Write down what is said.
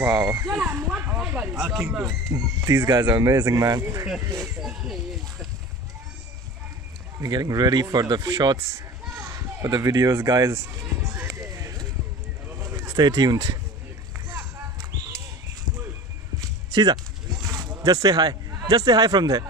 Wow. Our kingdom. These guys are amazing, man. We're getting ready for the shots, for the videos, guys. Stay tuned. Shiza, just say hi. Just say hi from there.